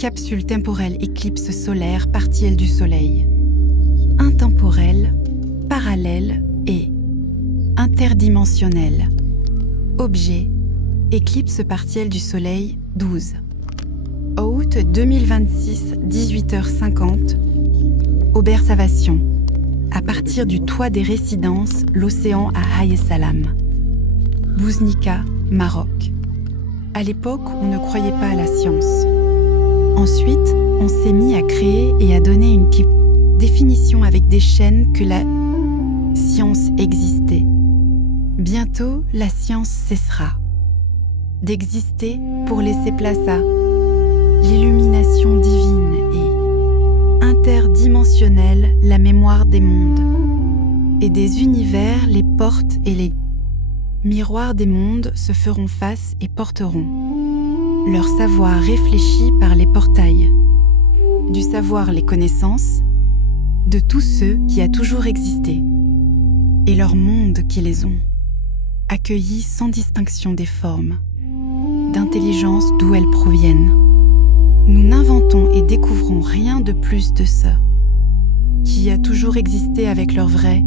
Capsule temporelle éclipse solaire partielle du Soleil. Intemporelle, parallèle et interdimensionnelle. Objet, éclipse partielle du Soleil 12. Août 2026, 18h50. Observation. À partir du toit des résidences, l'océan à Haye Salam. Bouznika, Maroc. À l'époque, on ne croyait pas à la science. Ensuite, on s'est mis à créer et à donner une définition avec des chaînes que la science existait. Bientôt, la science cessera d'exister pour laisser place à l'illumination divine et interdimensionnelle, la mémoire des mondes et des univers, les portes et les miroirs des mondes se feront face et porteront leur savoir réfléchi par les portails du savoir, les connaissances de tous ceux qui a toujours existé et leur monde qui les ont accueillis sans distinction des formes d'intelligence d'où elles proviennent. Nous n'inventons et découvrons rien de plus de ce qui a toujours existé avec leur vrai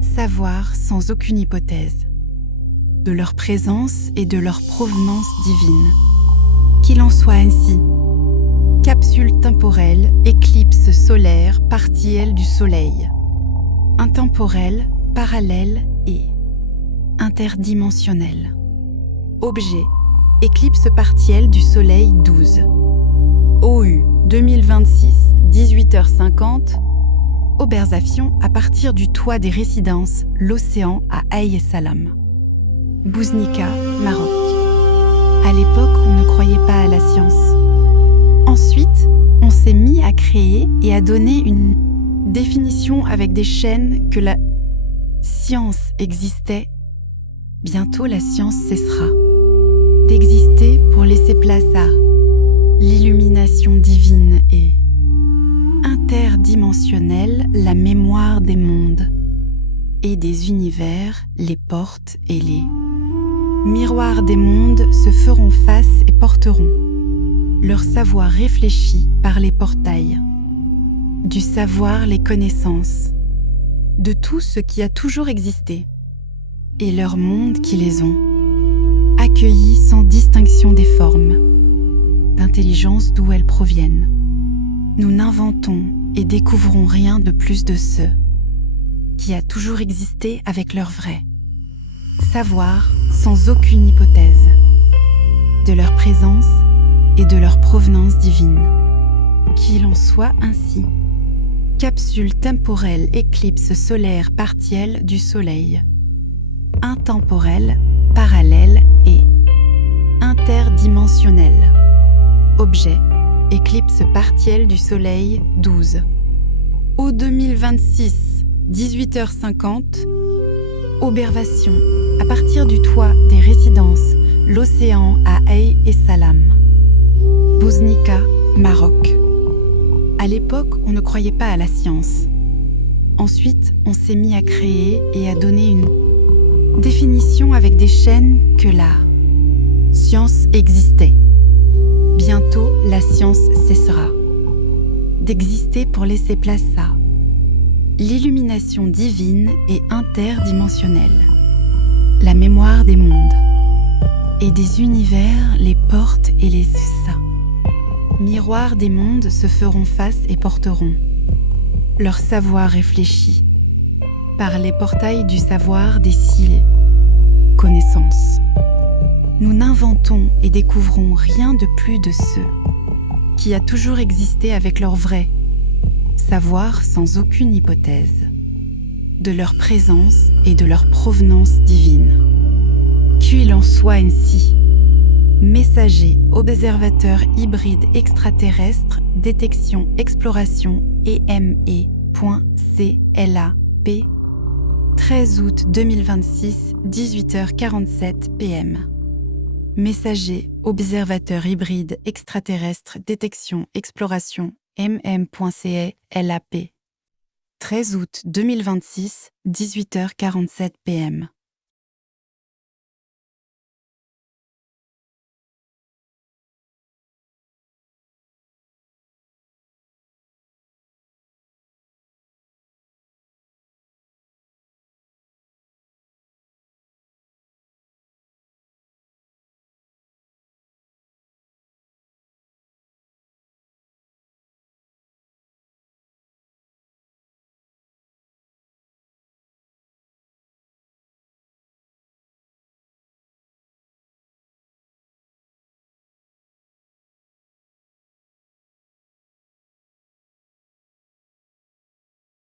savoir sans aucune hypothèse de leur présence et de leur provenance divine. Qu'il en soit ainsi. Capsule temporelle, éclipse solaire partielle du Soleil. Intemporelle, parallèle et interdimensionnelle. Objet, éclipse partielle du Soleil 12. OU 2026, 18h50. Observation à partir du toit des résidences, l'océan à Haye Salam. Bouznika, Maroc. À l'époque, on ne croyait pas à la science. Ensuite, on s'est mis à créer et à donner une définition avec des chaînes que la science existait. Bientôt, la science cessera d'exister pour laisser place à l'illumination divine et interdimensionnelle, la mémoire des mondes et des univers, les portes et les miroirs des mondes se feront face et porteront leur savoir réfléchi par les portails du savoir, les connaissances de tout ce qui a toujours existé et leur monde qui les ont accueillis sans distinction des formes d'intelligence d'où elles proviennent. Nous n'inventons et découvrons rien de plus de ce qui a toujours existé avec leur vrai savoir sans aucune hypothèse de leur présence et de leur provenance divine. Qu'il en soit ainsi. Capsule temporelle éclipse solaire partielle du Soleil. Intemporelle, parallèle et interdimensionnelle. Objet, éclipse partielle du Soleil 12. Au 2026, 18h50. Observation à partir du toit des résidences, l'océan à Haye Salam. Bouznika, Maroc. À l'époque, on ne croyait pas à la science. Ensuite, on s'est mis à créer et à donner une définition avec des chaînes que la science existait. Bientôt, la science cessera d'exister pour laisser place à l'illumination divine et interdimensionnelle, la mémoire des mondes et des univers, les portes et les miroirs des mondes se feront face et porteront leur savoir réfléchi par les portails du savoir des six connaissances. Nous n'inventons et découvrons rien de plus de ce qui a toujours existé avec leur vrai savoir sans aucune hypothèse de leur présence et de leur provenance divine. Qu'il en soit ainsi. Messager, observateur hybride extraterrestre, détection, exploration, EME.CLAP, 13 août 2026, 18h47 PM. Messager, observateur hybride extraterrestre, détection, exploration, MM.CLAP, 13 août 2026, 18h47 PM.